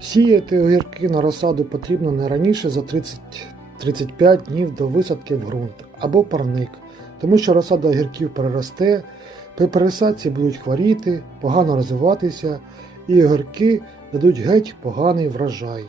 Сіяти огірки на розсаду потрібно не раніше за 30-35 днів до висадки в ґрунт або парник, тому що розсада огірків переросте, при пересадці будуть хворіти, погано розвиватися і огірки дадуть геть поганий врожай.